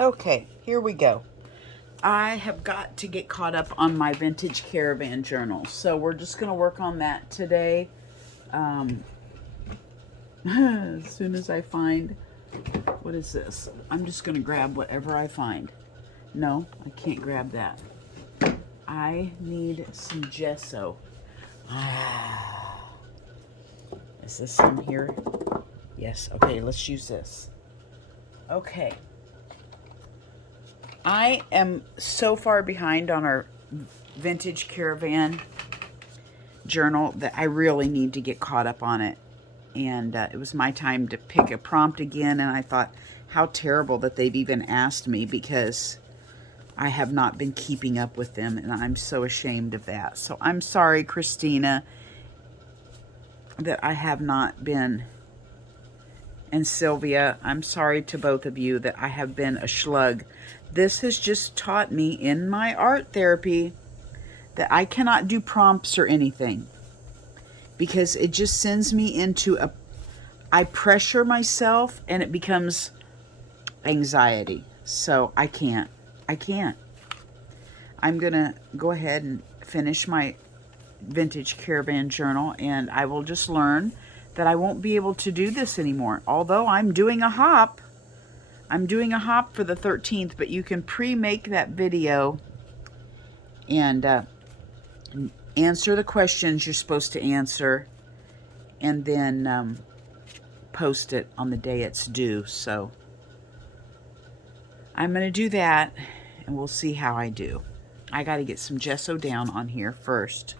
Okay, here we go. I have got to get caught up on my vintage caravan journal, so we're just going to work on that today. As soon as I find, what is this? I'm just going to grab whatever I find. No, I can't grab that. I need some gesso. Is this some here? Yes, okay, let's use this. Okay. I am so far behind on our vintage caravan journal that I really need to get caught up on it. And it was my time to pick a prompt again, and I thought, how terrible that they've even asked me, because I have not been keeping up with them, and I'm so ashamed of that. So I'm sorry, Christina, that I have not been. And Sylvia, I'm sorry to both of you that I have been a schlug. This has just taught me in my art therapy that I cannot do prompts or anything, because it just sends me into I pressure myself and it becomes anxiety. So I can't. I'm going to go ahead and finish my vintage caravan journal, and I will just learn that I won't be able to do this anymore. Although I'm doing a hop. I'm doing a hop for the 13th, but you can pre-make that video and answer the questions you're supposed to answer, and then post it on the day it's due. So I'm going to do that, and we'll see how I do. I got to get some gesso down on here first.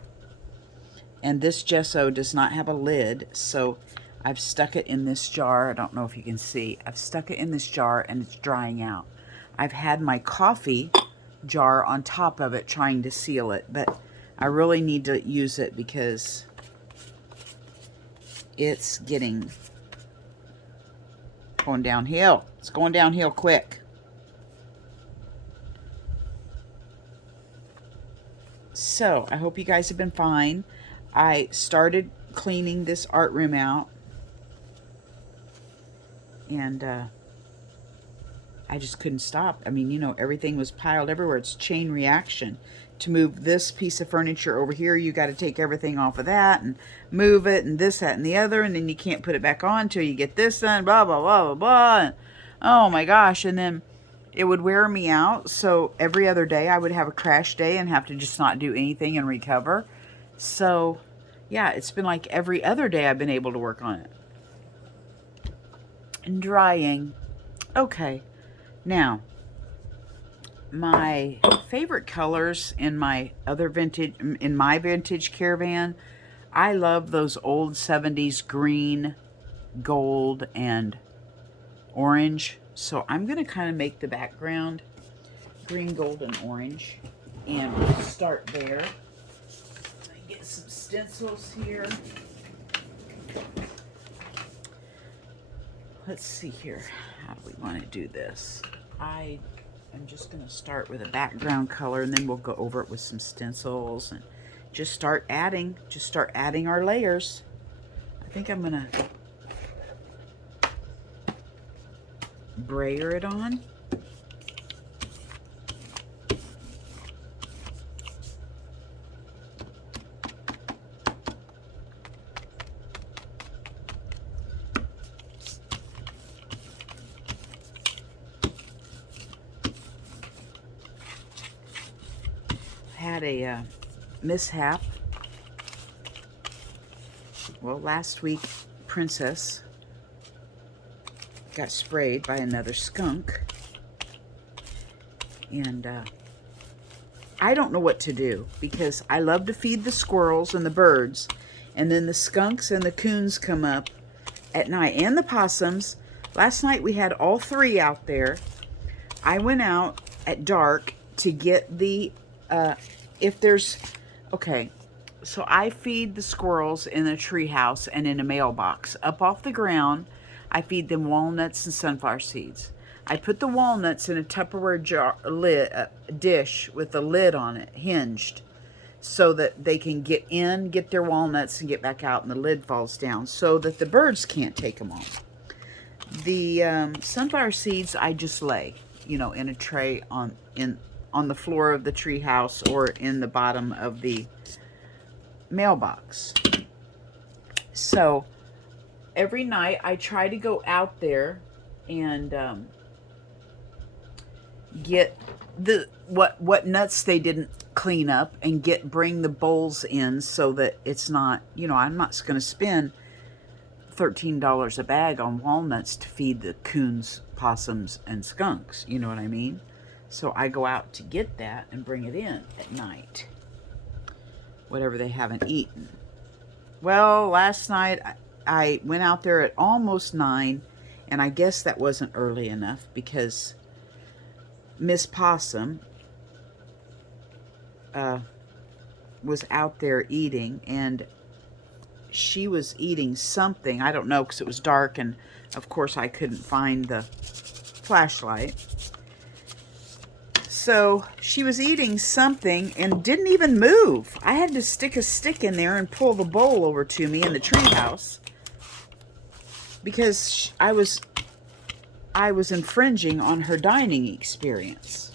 And this gesso does not have a lid, so I've stuck it in this jar. I don't know if you can see. I've stuck it in this jar, and it's drying out. I've had my coffee jar on top of it trying to seal it, but I really need to use it because it's going downhill. It's going downhill quick. So I hope you guys have been fine. I started cleaning this art room out, and I just couldn't stop. I mean, you know, everything was piled everywhere. It's chain reaction. To move this piece of furniture over here, you got to take everything off of that and move it, and this, that, and the other, and then you can't put it back on until you get this done, blah, blah, blah, blah, blah. And, oh my gosh. And then it would wear me out. So every other day I would have a crash day and have to just not do anything and recover. So yeah, it's been like every other day I've been able to work on it. And drying. Okay. Now, my favorite colors in my vintage caravan, I love those old 70s green, gold, and orange. So I'm going to kind of make the background green, gold, and orange. And we'll start there. Get some stencils here. Let's see here. How do we want to do this? I'm just going to start with a background color, and then we'll go over it with some stencils and just start adding our layers. I think I'm going to brayer it on. Had a mishap. Well, last week, Princess got sprayed by another skunk, and I don't know what to do, because I love to feed the squirrels and the birds, and then the skunks and the coons come up at night, and the possums. Last night we had all three out there. I went out at dark to get the okay, so I feed the squirrels in a tree house and in a mailbox. Up off the ground, I feed them walnuts and sunflower seeds. I put the walnuts in a Tupperware dish with a lid on it, hinged, so that they can get in, get their walnuts, and get back out, and the lid falls down so that the birds can't take them home. The sunflower seeds I just lay. you know, in a tray on the floor of the tree house or in the bottom of the mailbox. So every night I try to go out there and get the what nuts they didn't clean up and bring the bowls in, so that it's not, you know, I'm not going to spend $13 a bag on walnuts to feed the coons, possums, and skunks. You know what I mean? So I go out to get that and bring it in at night, whatever they haven't eaten. Well, last night I went out there at almost 9, and I guess that wasn't early enough because Miss Possum was out there eating, and she was eating something. I don't know, because it was dark, and of course I couldn't find the flashlight. So she was eating something and didn't even move. I had to stick a stick in there and pull the bowl over to me in the treehouse because I was infringing on her dining experience.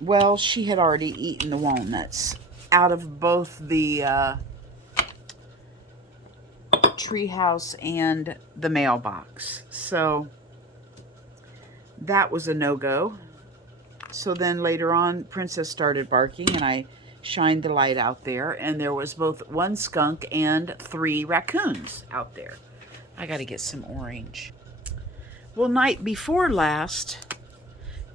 Well, she had already eaten the walnuts out of both the treehouse and the mailbox. So that was a no-go. So then later on, Princess started barking, and I shined the light out there, and there was both 1 skunk and 3 raccoons out there. I got to get some orange. Well, night before last,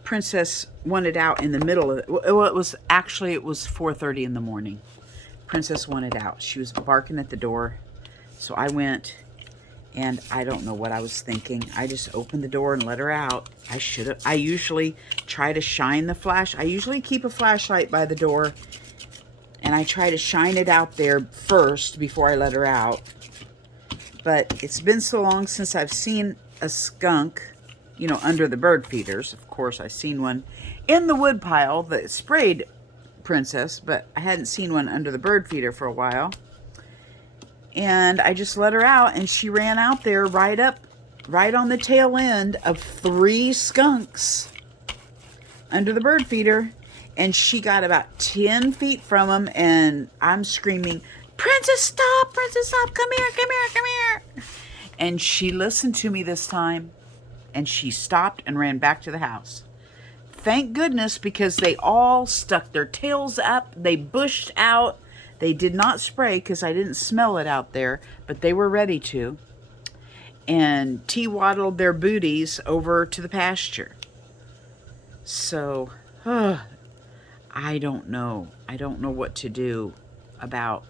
Princess wanted out in the middle of it. Well, it was 4:30 in the morning. Princess wanted out. She was barking at the door. So I went, and I don't know what I was thinking. I just opened the door and let her out. I usually try to shine the flash. I usually keep a flashlight by the door, and I try to shine it out there first before I let her out. But it's been so long since I've seen a skunk, you know, under the bird feeders. Of course, I seen one in the wood pile that sprayed Princess, but I hadn't seen one under the bird feeder for a while. And I just let her out, and she ran out there right on the tail end of 3 skunks under the bird feeder. And she got about 10 feet from them, and I'm screaming, Princess, stop! Princess, stop! Come here, come here, come here! And she listened to me this time, and she stopped and ran back to the house. Thank goodness, because they all stuck their tails up. They bushed out. They did not spray because I didn't smell it out there, but they were ready to. And T-waddled their booties over to the pasture. So, I don't know. I don't know what to do about,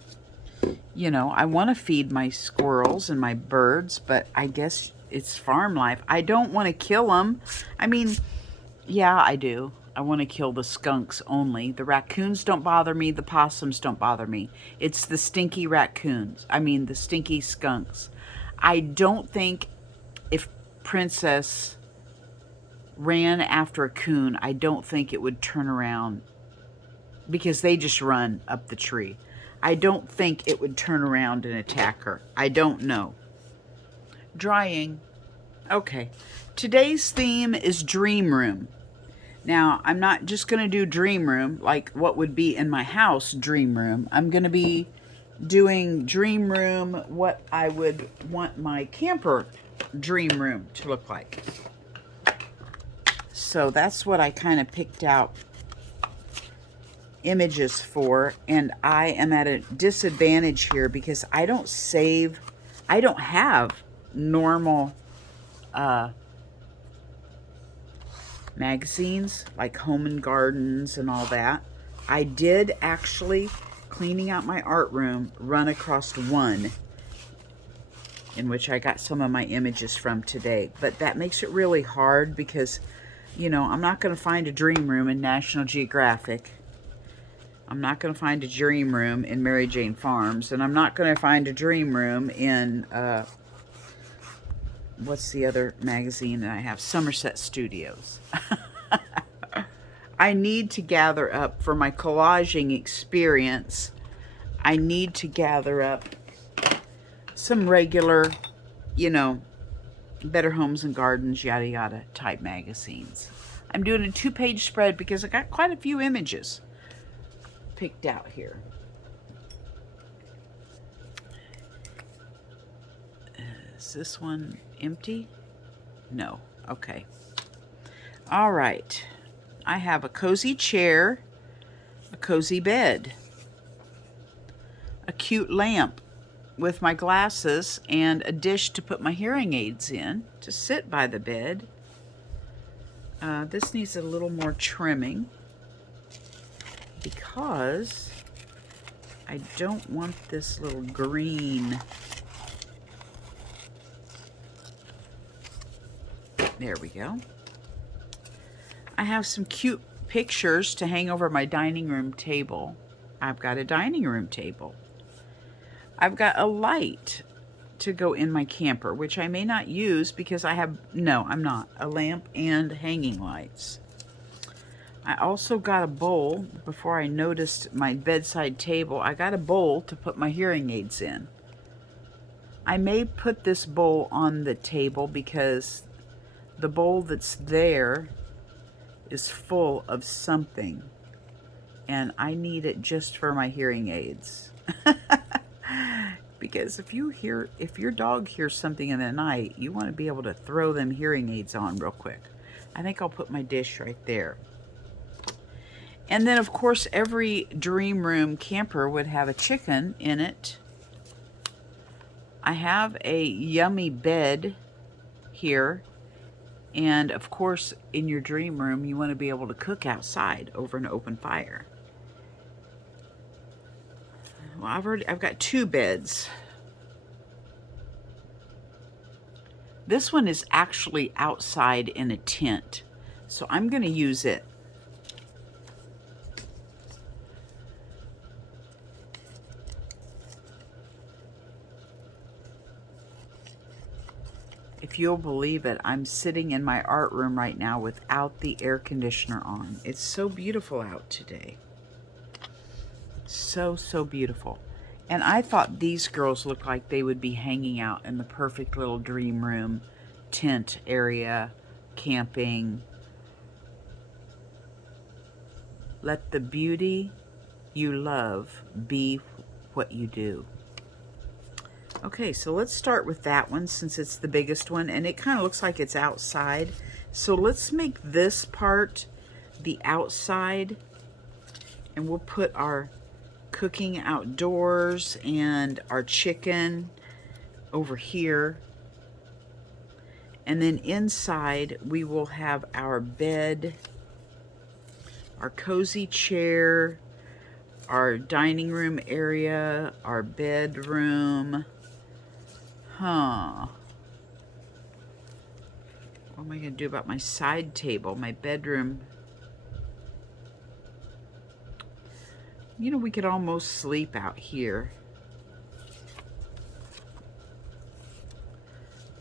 you know, I want to feed my squirrels and my birds, but I guess it's farm life. I don't want to kill them. I mean, yeah, I do. I want to kill the skunks only. The raccoons don't bother me. The possums don't bother me. It's the stinky raccoons. I mean, the stinky skunks. I don't think if Princess ran after a coon, I don't think it would turn around, because they just run up the tree. I don't think it would turn around and attack her. I don't know. Drying. Okay. Today's theme is dream room. Now, I'm not just going to do dream room like what would be in my house dream room. I'm going to be doing dream room what I would want my camper dream room to look like. So that's what I kind of picked out images for, and I am at a disadvantage here because I don't have normal magazines like Home and Gardens and all that. I did actually, cleaning out my art room, run across one in which I got some of my images from today, but that makes it really hard because, you know, I'm not going to find a dream room in National Geographic. I'm not going to find a dream room in Mary Jane Farms, and I'm not going to find a dream room in what's the other magazine that I have? Somerset Studios. I need to gather up for my collaging experience. I need to gather up some regular, you know, Better Homes and Gardens, yada yada type magazines. I'm doing a 2-page spread because I got quite a few images picked out here. Is this one empty? No. Okay. All right. I have a cozy chair, a cozy bed, a cute lamp with my glasses, and a dish to put my hearing aids in to sit by the bed. This needs a little more trimming because I don't want this little green. There we go. I have some cute pictures to hang over my dining room table. I've got a dining room table. I've got a light to go in my camper, which I may not use because I have, no, I'm not, a lamp and hanging lights. I also got a bowl. Before I noticed my bedside table, I got a bowl to put my hearing aids in. I may put this bowl on the table because the bowl that's there is full of something, and I need it just for my hearing aids. Because if your dog hears something in the night, you want to be able to throw them hearing aids on real quick. I think I'll put my dish right there. And then, of course, every dream room camper would have a chicken in it. I have a yummy bed here. And, of course, in your dream room, you want to be able to cook outside over an open fire. Well, I've got 2 beds. This one is actually outside in a tent, so I'm going to use it. If you'll believe it, I'm sitting in my art room right now without the air conditioner on. It's so beautiful out today. So, so beautiful. And I thought these girls looked like they would be hanging out in the perfect little dream room, tent area, camping. Let the beauty you love be what you do. Okay, so let's start with that one since it's the biggest one, and it kind of looks like it's outside. So let's make this part the outside, and we'll put our cooking outdoors and our chicken over here. And then inside we will have our bed, our cozy chair, our dining room area, our bedroom. What am I going to do about my side table, my bedroom? You know, we could almost sleep out here.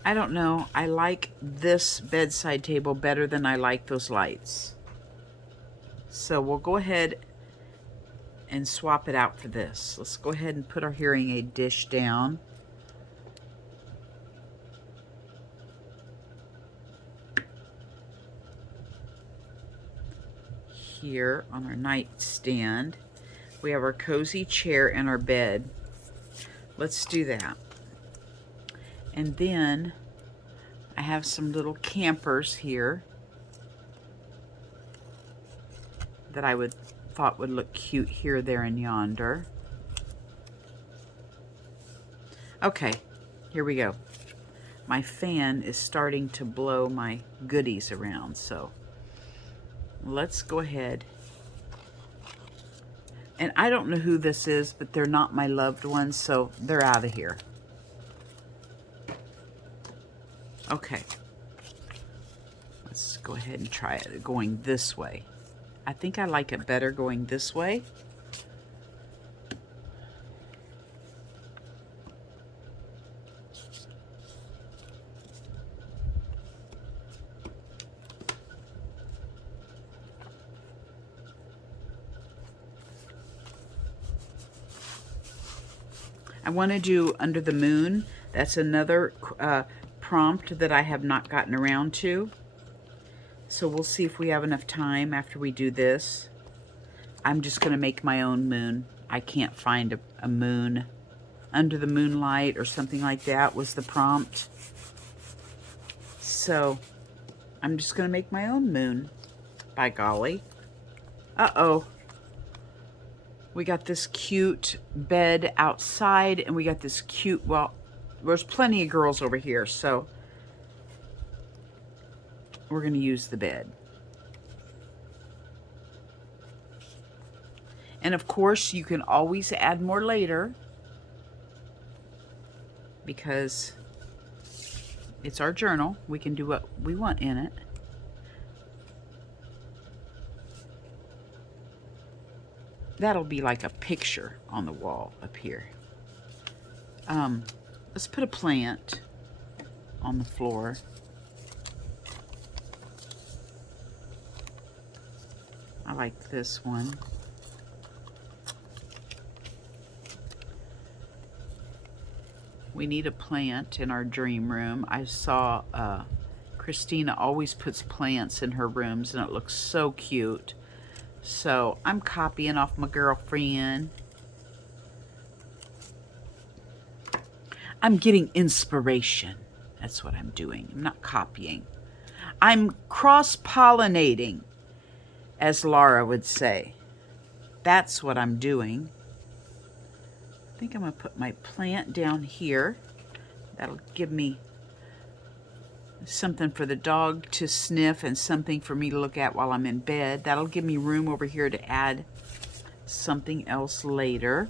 I don't know. I like this bedside table better than I like those lights. So we'll go ahead and swap it out for this. Let's go ahead and put our hearing aid dish down. Here on our nightstand. We have our cozy chair and our bed. Let's do that. And then I have some little campers here that I thought would look cute here, there, and yonder. Okay, here we go. My fan is starting to blow my goodies around, so let's go ahead. And I don't know who this is, but they're not my loved ones, so they're out of here. Okay. Let's go ahead and try it going this way. I think I like it better going this way. I want to do Under the Moon. That's another prompt that I have not gotten around to. So we'll see if we have enough time after we do this. I'm just going to make my own moon. I can't find a moon. Under the moonlight or something like that was the prompt. So I'm just going to make my own moon. By golly. Uh-oh. We got this cute bed outside, and we got this cute, well, there's plenty of girls over here, so we're going to use the bed. And of course, you can always add more later because it's our journal. We can do what we want in it. That'll be like a picture on the wall up here. Let's put a plant on the floor. I like this one. We need a plant in our dream room. I saw Christina always puts plants in her rooms, and it looks so cute. So I'm copying off my girlfriend. I'm getting inspiration. That's what I'm doing. I'm not copying. I'm cross-pollinating, as Laura would say. That's what I'm doing. I think I'm going to put my plant down here. That'll give me something for the dog to sniff and something for me to look at while I'm in bed. That'll give me room over here to add something else later.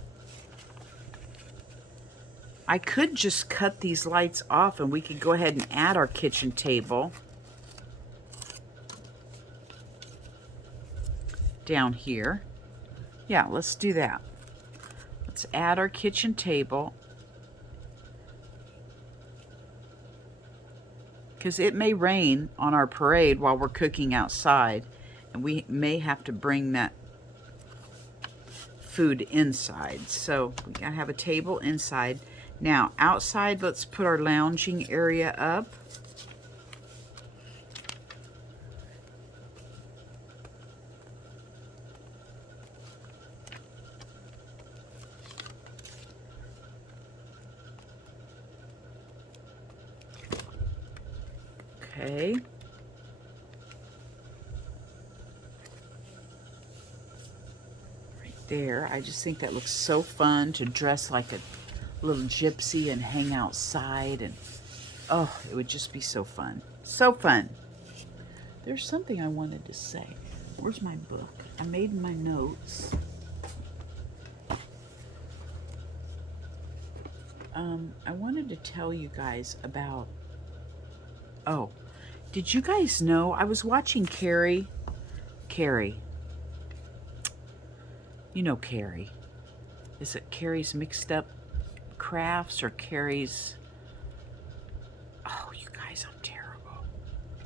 I could just cut these lights off and we could go ahead and add our kitchen table down here. Yeah, let's do that. Let's add our kitchen table. Because it may rain on our parade while we're cooking outside, and we may have to bring that food inside. So we gotta have a table inside. Now outside, let's put our lounging area up. Okay. Right there. I just think that looks so fun to dress like a little gypsy and hang outside, and oh, it would just be so fun. So fun. There's something I wanted to say. Where's my book? I made my notes. I wanted to tell you guys about, oh, did you guys know, I was watching Carrie. You know Carrie. Is it Carrie's Mixed Up Crafts or Carrie's, oh, you guys, I'm terrible.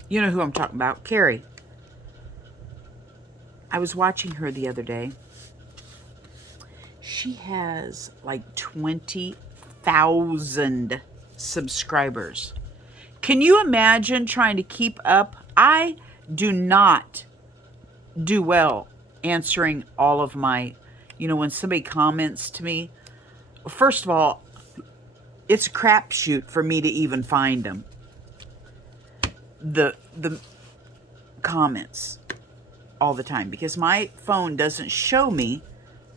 You know who I'm talking about, Carrie. I was watching her the other day. She has like 20,000 subscribers. Can you imagine trying to keep up? I do not do well answering all of my, you know, when somebody comments to me, first of all, it's a crapshoot for me to even find them. The comments all the time, because my phone doesn't show me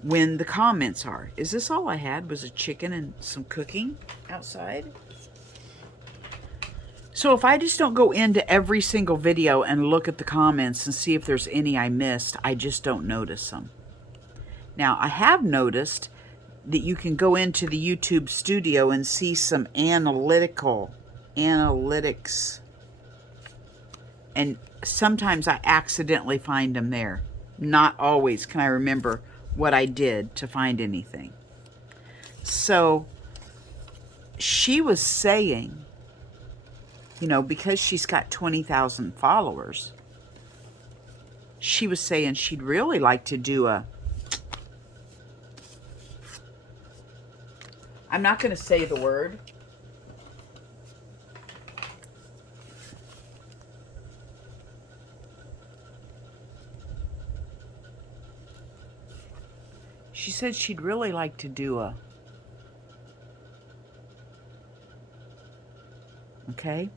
when the comments are. Is this all I had? Was a chicken and some cooking outside? So if I just don't go into every single video and look at the comments and see if there's any I missed, I just don't notice them. Now, I have noticed that you can go into the YouTube studio and see some analytics. And sometimes I accidentally find them there. Not always can I remember what I did to find anything. So she was saying, you know, because she's got 20,000 followers, she was saying she'd really like to do a, I'm not going to say the word. She said she'd really like to do a... Okay?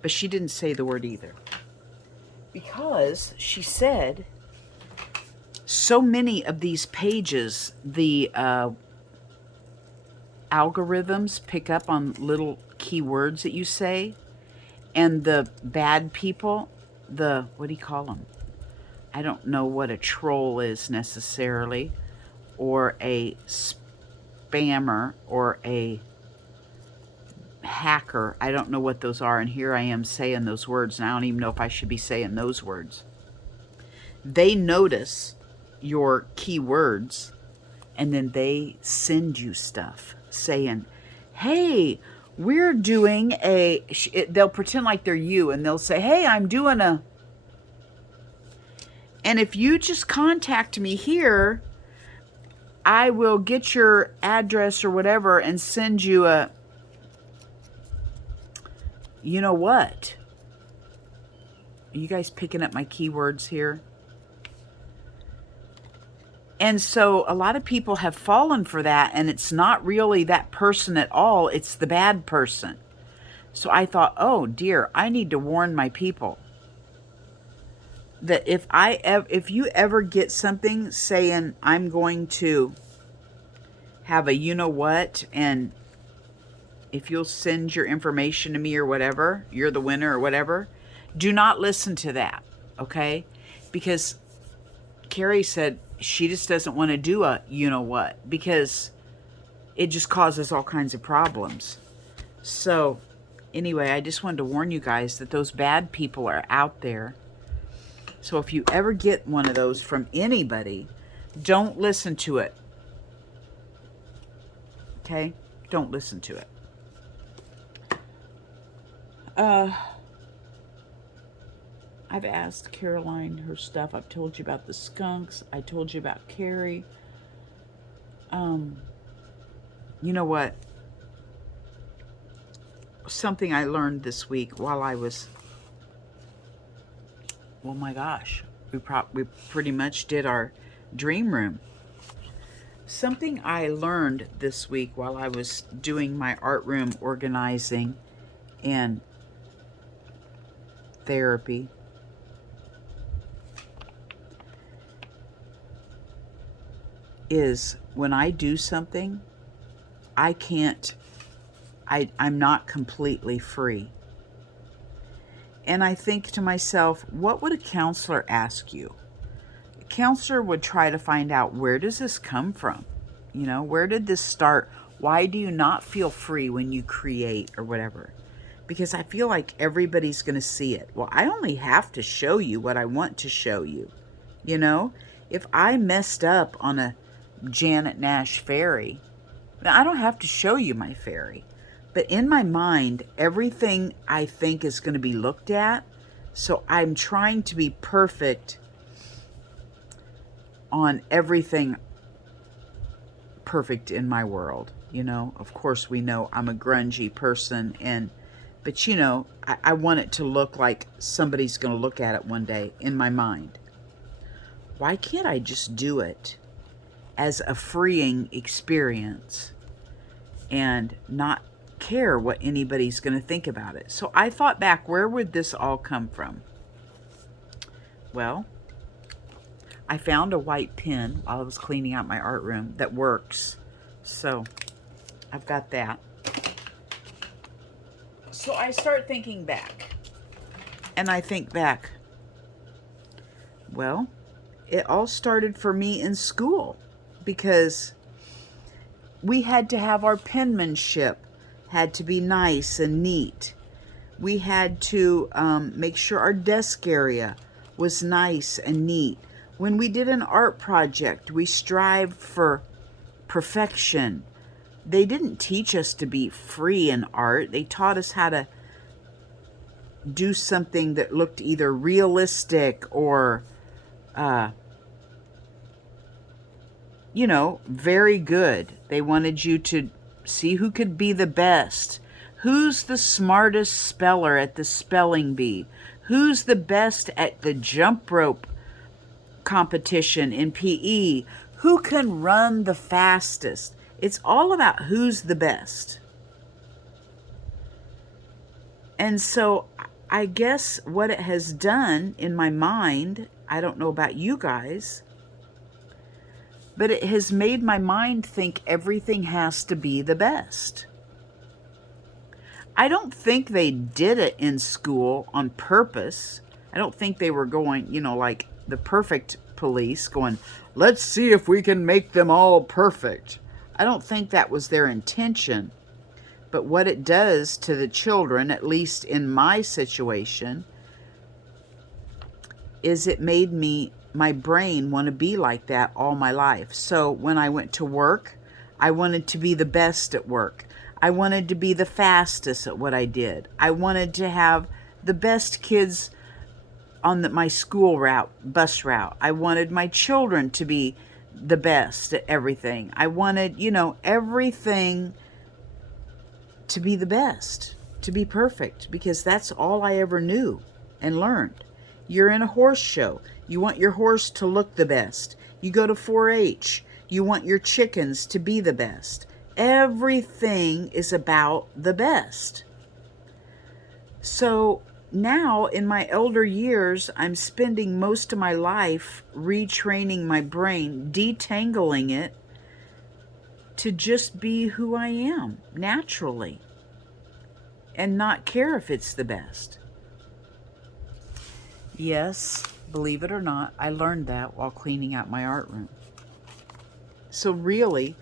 But she didn't say the word either. Because she said so many of these pages, the algorithms pick up on little keywords that you say, and the bad people, what do you call them? I don't know what a troll is necessarily, or a spammer, or a hacker. I don't know what those are, and here I am saying those words, and I don't even know if I should be saying those words. They notice your keywords, and then they send you stuff saying, hey, we're doing a... They'll pretend like they're you, and they'll say, hey, I'm doing a... And if you just contact me here, I will get your address or whatever and send you a... You know what? Are you guys picking up my keywords here? And so a lot of people have fallen for that, and it's not really that person at all. It's the bad person. So I thought, oh dear, I need to warn my people that if you ever get something saying I'm going to have a you know what, and if you'll send your information to me or whatever, you're the winner or whatever, do not listen to that, okay? Because Carrie said she just doesn't want to do a you know what, because it just causes all kinds of problems. So anyway, I just wanted to warn you guys that those bad people are out there. So if you ever get one of those from anybody, don't listen to it. Okay? Don't listen to it. I've asked Caroline her stuff. I've told you about the skunks. I told you about Carrie. You know what? Something I learned this week while I was... Oh my gosh. We pretty much did our dream room. Something I learned this week while I was doing my art room organizing and therapy is when I do something, I'm not completely free. And I think to myself, what would a counselor ask you? A counselor would try to find out, where does this come from? You know, where did this start? Why do you not feel free when you create or whatever? Because I feel like everybody's going to see it. Well, I only have to show you what I want to show you. You know, if I messed up on a Janet Nash fairy, I don't have to show you my fairy. But in my mind, everything I think is going to be looked at. So I'm trying to be perfect on everything perfect in my world. You know, of course we know I'm a grungy person, but you know, I want it to look like somebody's going to look at it one day in my mind. Why can't I just do it as a freeing experience and not care what anybody's going to think about it? So I thought back, where would this all come from? Well, I found a white pen while I was cleaning out my art room that works. So I've got that. So I start thinking back. And I think back, well, it all started for me in school, because we had to have our penmanship had to be nice and neat. We had to make sure our desk area was nice and neat. When we did an art project, we strived for perfection. They didn't teach us to be free in art. They taught us how to do something that looked either realistic or, you know, very good. They wanted you to see who could be the best. Who's the smartest speller at the spelling bee? Who's the best at the jump rope competition in PE? Who can run the fastest? It's all about who's the best. And so I guess what it has done in my mind, I don't know about you guys, but it has made my mind think everything has to be the best. I don't think they did it in school on purpose. I don't think they were going, like the perfect police going, let's see if we can make them all perfect. I don't think that was their intention. But what it does to the children, at least in my situation, is it made my brain want to be like that all my life. So when I went to work, I wanted to be the best at work. I wanted to be the fastest at what I did. I wanted to have the best kids on my school bus route. I wanted my children to be the best at everything. I wanted, everything to be the best, to be perfect, because that's all I ever knew and learned. You're in a horse show. You want your horse to look the best. You go to 4-H. You want your chickens to be the best. Everything is about the best. So now in my elder years, I'm spending most of my life retraining my brain, detangling it to just be who I am naturally and not care if it's the best. Yes, believe it or not, I learned that while cleaning out my art room. So really,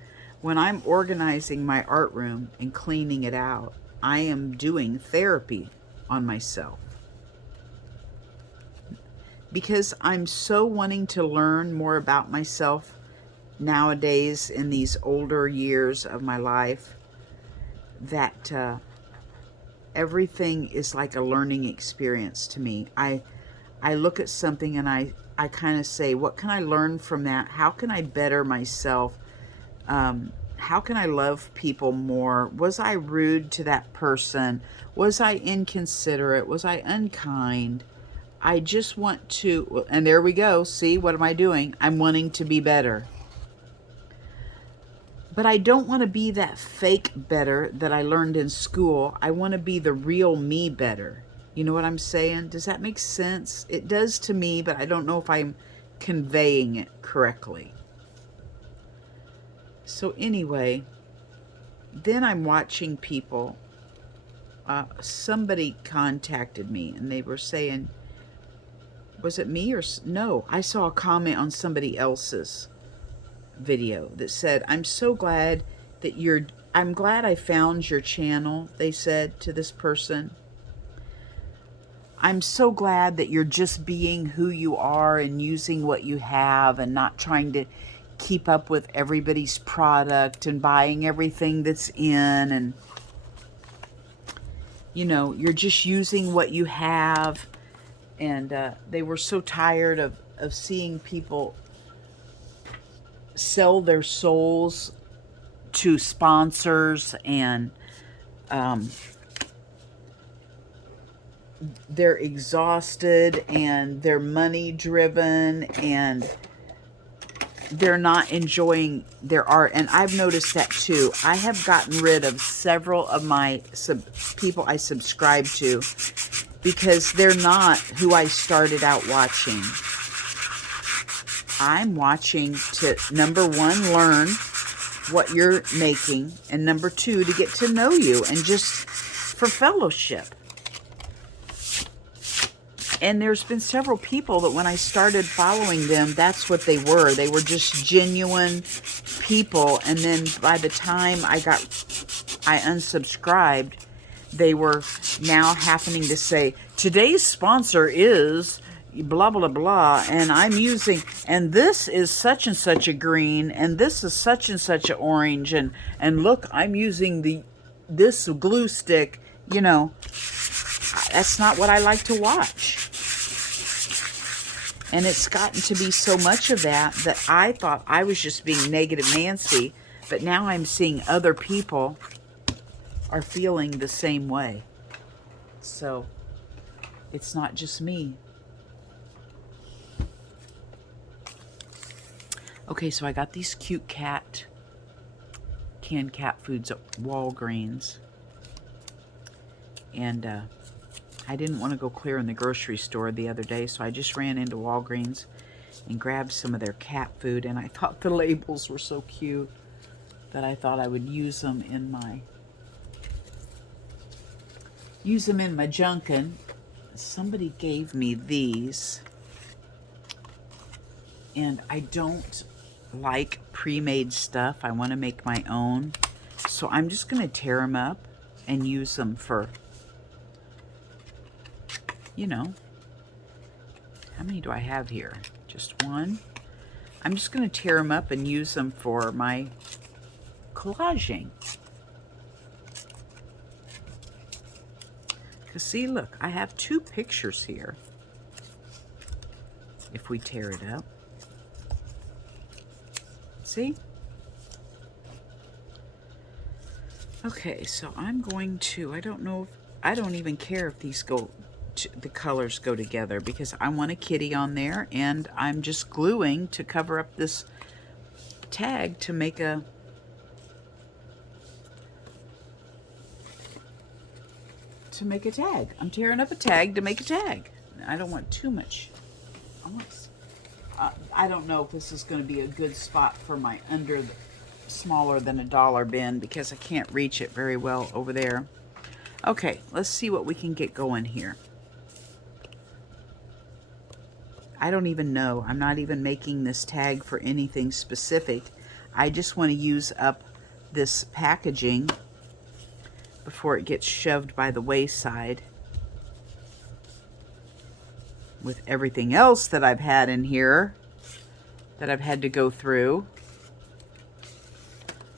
when I'm organizing my art room and cleaning it out, I am doing therapy on myself. Because I'm so wanting to learn more about myself nowadays in these older years of my life that everything is like a learning experience to me. I look at something and I kind of say, what can I learn from that? How can I better myself? How can I love people more? Was I rude to that person? Was I inconsiderate? Was I unkind? I just want to, and there we go. See, what am I doing? I'm wanting to be better. But I don't want to be that fake better that I learned in school. I want to be the real me better. You know what I'm saying? Does that make sense? It does to me, but I don't know if I'm conveying it correctly. So anyway, then I'm watching people. Somebody contacted me and they were saying, was it me or no? I saw a comment on somebody else's video that said, I'm glad I found your channel, they said to this person. I'm so glad that you're just being who you are and using what you have and not trying to keep up with everybody's product and buying everything that's in, and you're just using what you have. And they were so tired of seeing people sell their souls to sponsors, and they're exhausted and they're money driven and they're not enjoying their art. And I've noticed that too. I have gotten rid of several of my people I subscribe to because they're not who I started out watching. I'm watching to, number one, learn what you're making, and number two, to get to know you and just for fellowship. And there's been several people that when I started following them, that's what they were. They were just genuine people. And then by the time I unsubscribed, they were now happening to say, today's sponsor is blah, blah, blah. And I'm using, and this is such and such a green, and this is such and such an orange. And look, I'm using this glue stick. That's not what I like to watch. And it's gotten to be so much of that I thought I was just being negative Nancy, but now I'm seeing other people are feeling the same way. So it's not just me. Okay, so I got these cute canned cat foods at Walgreens. And I didn't want to go clear in the grocery store the other day, so I just ran into Walgreens and grabbed some of their cat food, and I thought the labels were so cute that I thought I would use them in my Junkin. Somebody gave me these, and I don't like pre-made stuff. I want to make my own, so I'm just going to tear them up and use them for, you know, how many do I have here? Just one. I'm just going to tear them up and use them for my collaging. Because see, look, I have two pictures here. If we tear it up. See? Okay, so I'm going to, I don't even care if these the colors go together, because I want a kitty on there, and I'm just gluing to cover up this tag to make a tag. I'm tearing up a tag to make a tag. I don't want too much. I don't know if this is going to be a good spot for my smaller than $1 bin, because I can't reach it very well over there. Okay, let's see what we can get going here. I don't even know. I'm not even making this tag for anything specific. I just want to use up this packaging before it gets shoved by the wayside with everything else that I've had in here that I've had to go through.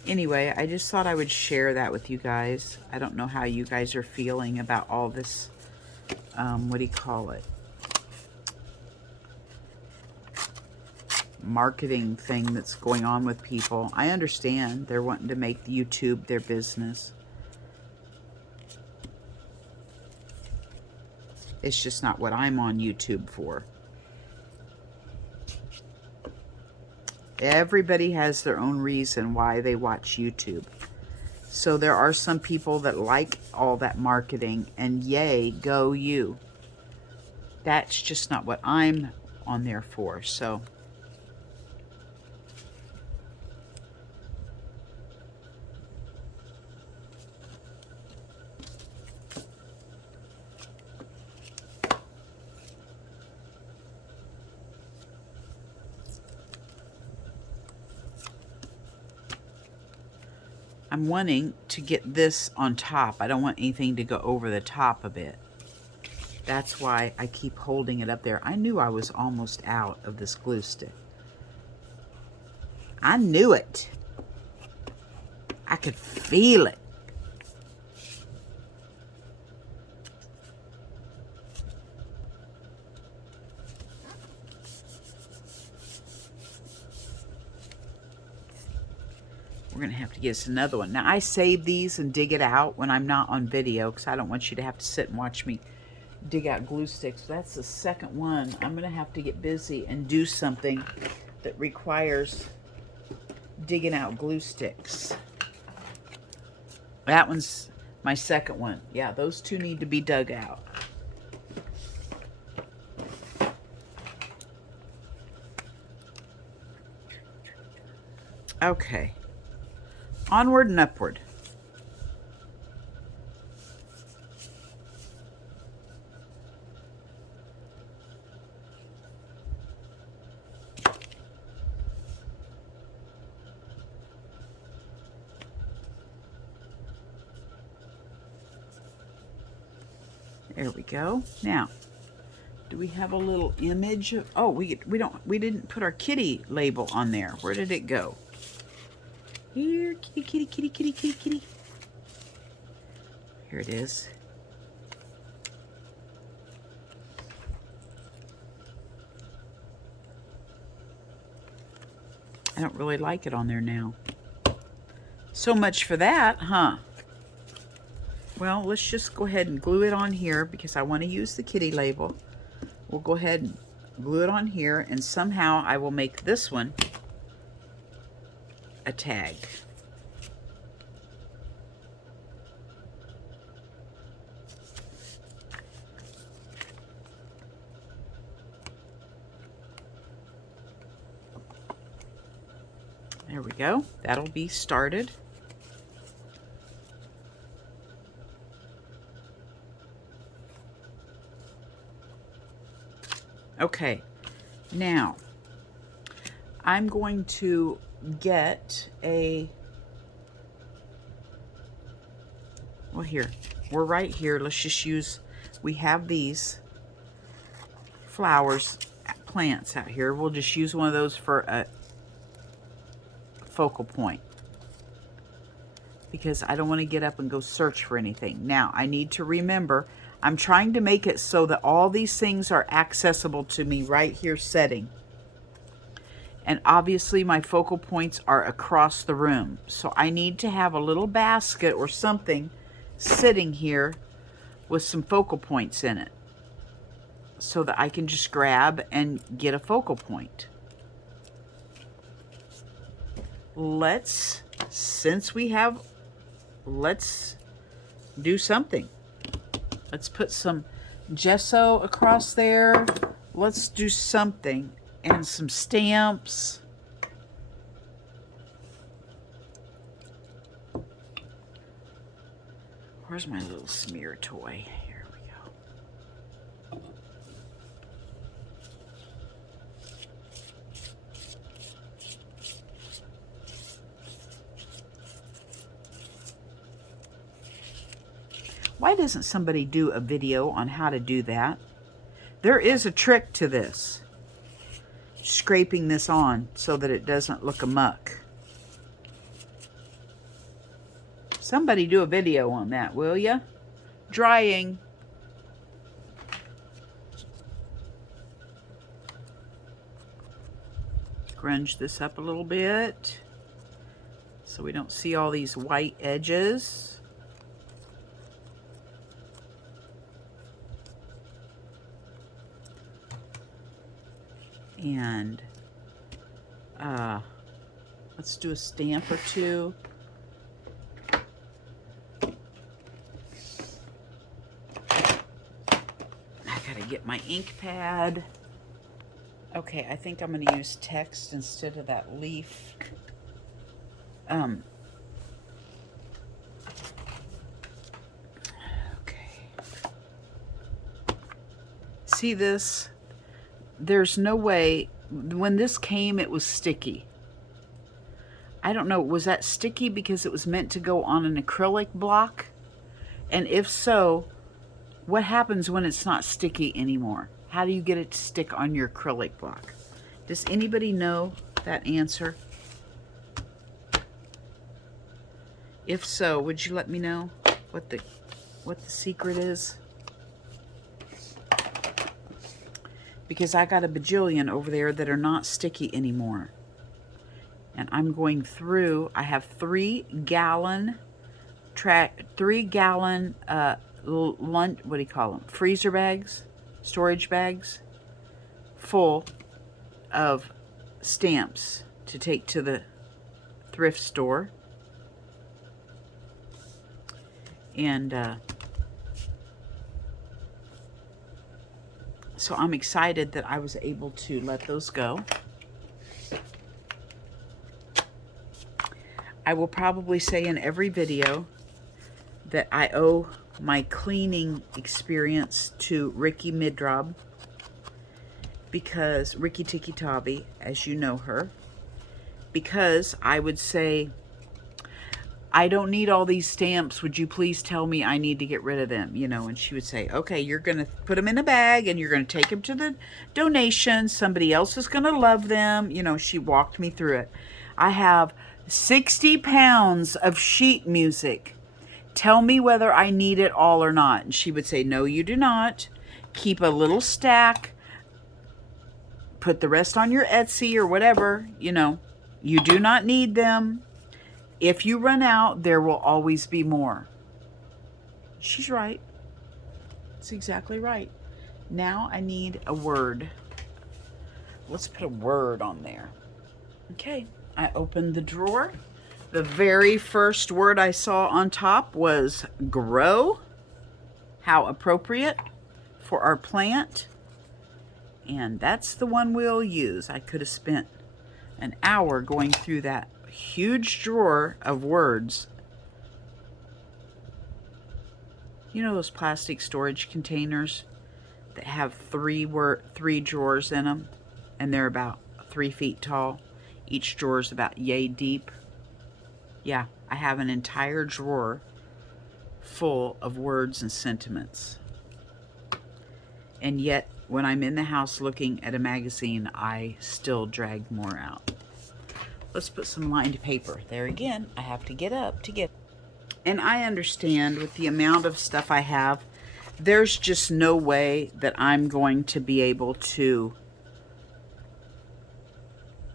Anyway, I just thought I would share that with you guys. I don't know how you guys are feeling about all this, what do you call it? Marketing thing that's going on with people. I understand they're wanting to make YouTube their business. It's just not what I'm on YouTube for. Everybody has their own reason why they watch YouTube. So there are some people that like all that marketing, and yay, go you. That's just not what I'm on there for. So I'm wanting to get this on top. I don't want anything to go over the top of it. That's why I keep holding it up there. I knew I was almost out of this glue stick. I knew it. I could feel it. We're going to have to get us another one. Now, I save these and dig it out when I'm not on video, because I don't want you to have to sit and watch me dig out glue sticks. That's the second one. I'm going to have to get busy and do something that requires digging out glue sticks. That one's my second one. Yeah, those two need to be dug out. Okay. Onward and upward. There we go. Now, do we have a little image of, oh, we didn't put our kitty label on there. Where did it go? Here, kitty, kitty, kitty, kitty, kitty, kitty. Here it is. I don't really like it on there now. So much for that, huh? Well, let's just go ahead and glue it on here, because I want to use the kitty label. We'll go ahead and glue it on here, and somehow I will make this one a tag. There we go. That'll be started. Okay, now I'm going to get a, well, here, we're right here. Let's just use, we have these flowers, plants out here. We'll just use one of those for a focal point because I don't want to get up and go search for anything. Now, I need to remember, I'm trying to make it so that all these things are accessible to me right here setting. And obviously my focal points are across the room. So I need to have a little basket or something sitting here with some focal points in it so that I can just grab and get a focal point. Let's do something. Let's put some gesso across there. Let's do something. And some stamps. Where's my little smear toy? Here we go. Why doesn't somebody do a video on how to do that? There is a trick to this. Scraping this on so that it doesn't look amuck. Somebody do a video on that, will ya? Drying. Grunge this up a little bit so we don't see all these white edges. And let's do a stamp or two. I gotta get my ink pad. Okay, I think I'm gonna use text instead of that leaf. Okay. See this? There's no way, when this came, it was sticky. I don't know, was that sticky because it was meant to go on an acrylic block? And if so, what happens when it's not sticky anymore? How do you get it to stick on your acrylic block? Does anybody know that answer? If so, would you let me know what the secret is? Because I got a bajillion over there that are not sticky anymore. And I'm going through, I have 3 gallon, what do you call them? Freezer bags, storage bags, full of stamps to take to the thrift store. And so I'm excited that I was able to let those go. I will probably say in every video that I owe my cleaning experience to Ricky Midrob, because Ricky Tiki Tavi, as you know her, because I would say, I don't need all these stamps. Would you please tell me I need to get rid of them? You know, and she would say, okay, you're going to put them in a bag and you're going to take them to the donation. Somebody else is going to love them. You know, she walked me through it. I have 60 pounds of sheet music. Tell me whether I need it all or not. And she would say, no, you do not. Keep a little stack. Put the rest on your Etsy or whatever. You know, you do not need them. If you run out, there will always be more. She's right. That's exactly right. Now I need a word. Let's put a word on there. Okay, I opened the drawer. The very first word I saw on top was grow. How appropriate for our plant. And that's the one we'll use. I could have spent an hour going through that huge drawer of words. You know those plastic storage containers that have three drawers in them, and they're about 3 feet tall? Each drawer is about yay deep. Yeah, I have an entire drawer full of words and sentiments. And yet, when I'm in the house looking at a magazine, I still drag more out. Let's put some lined paper. There again, I have to get up to get. And I understand with the amount of stuff I have, there's just no way that I'm going to be able to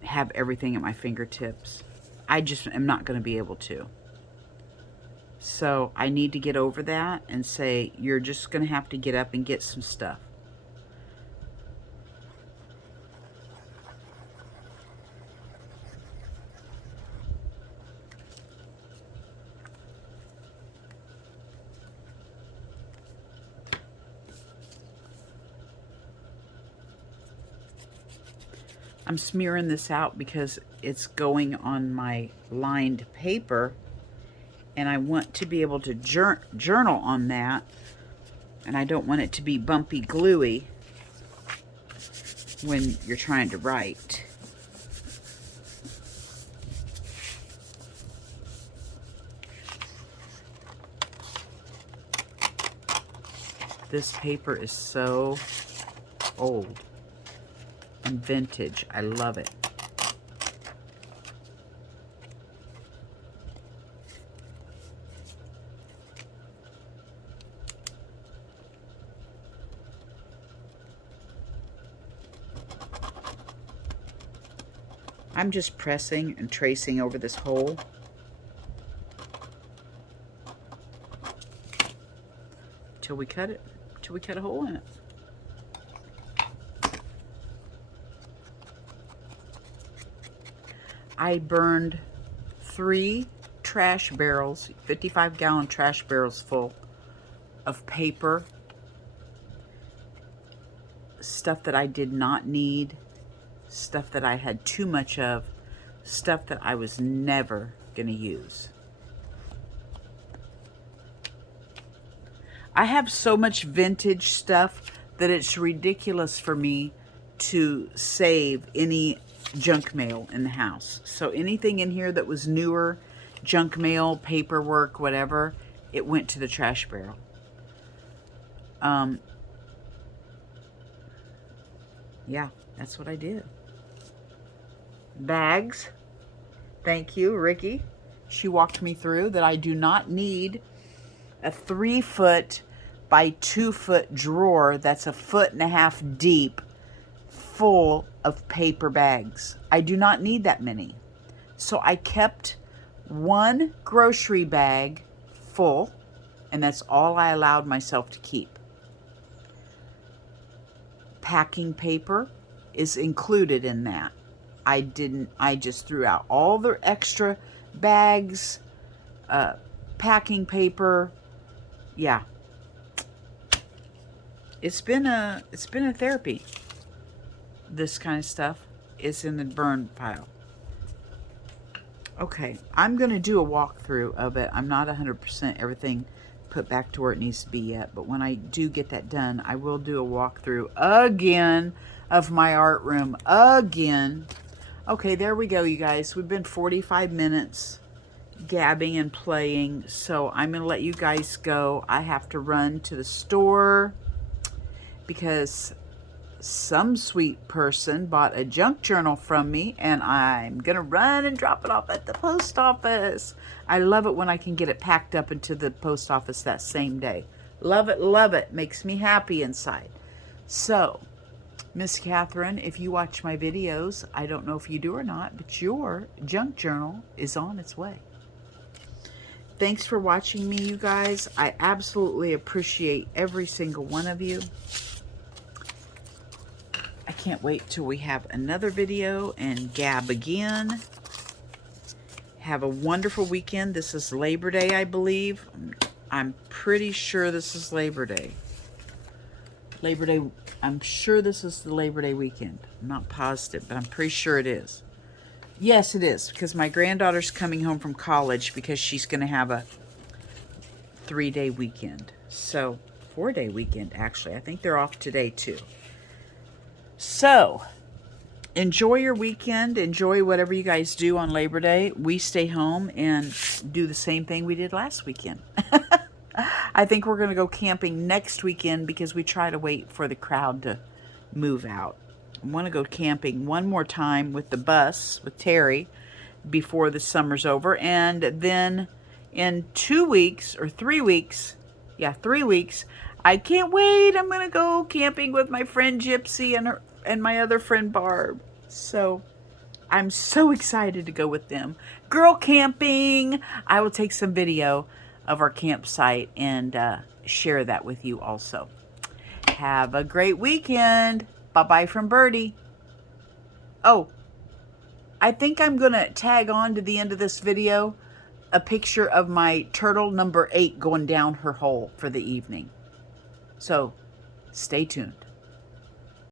have everything at my fingertips. I just am not going to be able to. So I need to get over that and say, you're just going to have to get up and get some stuff. I'm smearing this out because it's going on my lined paper, and I want to be able to journal on that, and I don't want it to be bumpy gluey when you're trying to write. This paper is so old and vintage. I love it. I'm just pressing and tracing over this hole. Till we cut it, till we cut a hole in it. I burned 3 trash barrels, 55-gallon trash barrels full of paper, stuff that I did not need, stuff that I had too much of, stuff that I was never going to use. I have so much vintage stuff that it's ridiculous for me to save any junk mail in the house. So anything in here that was newer, junk mail, paperwork, whatever, it went to the trash barrel. Yeah, that's what I did. Bags. Thank you, Ricky. She walked me through that I do not need a 3-foot by 2-foot drawer that's 1.5 feet deep full of paper bags. I do not need that many. So I kept 1 grocery bag full, and that's all I allowed myself to keep. Packing paper is included in that. I just threw out all the extra bags, packing paper. Yeah. It's been a therapy. This kind of stuff is in the burn pile. Okay, I'm going to do a walkthrough of it. I'm not 100% everything put back to where it needs to be yet, but when I do get that done, I will do a walkthrough again of my art room again. Okay, there we go, you guys. We've been 45 minutes gabbing and playing, so I'm going to let you guys go. I have to run to the store because some sweet person bought a junk journal from me, and I'm going to run and drop it off at the post office. I love it when I can get it packed up into the post office that same day. Love it, love it. Makes me happy inside. So, Miss Catherine, if you watch my videos, I don't know if you do or not, but your junk journal is on its way. Thanks for watching me, you guys. I absolutely appreciate every single one of you. I can't wait till we have another video and gab again. Have a wonderful weekend. This is Labor Day, I believe. I'm pretty sure this is Labor Day. Labor Day, I'm sure this is the Labor Day weekend. I'm not positive, but I'm pretty sure it is. Yes, it is, because my granddaughter's coming home from college because she's going to have a 3-day weekend. So, 4-day weekend, actually. I think they're off today, too. So, enjoy your weekend. Enjoy whatever you guys do on Labor Day. We stay home and do the same thing we did last weekend. I think we're going to go camping next weekend because we try to wait for the crowd to move out. I want to go camping one more time with the bus, with Terry, before the summer's over. And then in 2 weeks or 3 weeks, 3 weeks, I can't wait. I'm going to go camping with my friend Gypsy and my other friend Barb. So I'm so excited to go with them. Girl camping. I will take some video of our campsite and share that with you also. Have a great weekend. Bye-bye from Birdie. Oh, I think I'm going to tag on to the end of this video a picture of my turtle number 8 going down her hole for the evening. So, stay tuned.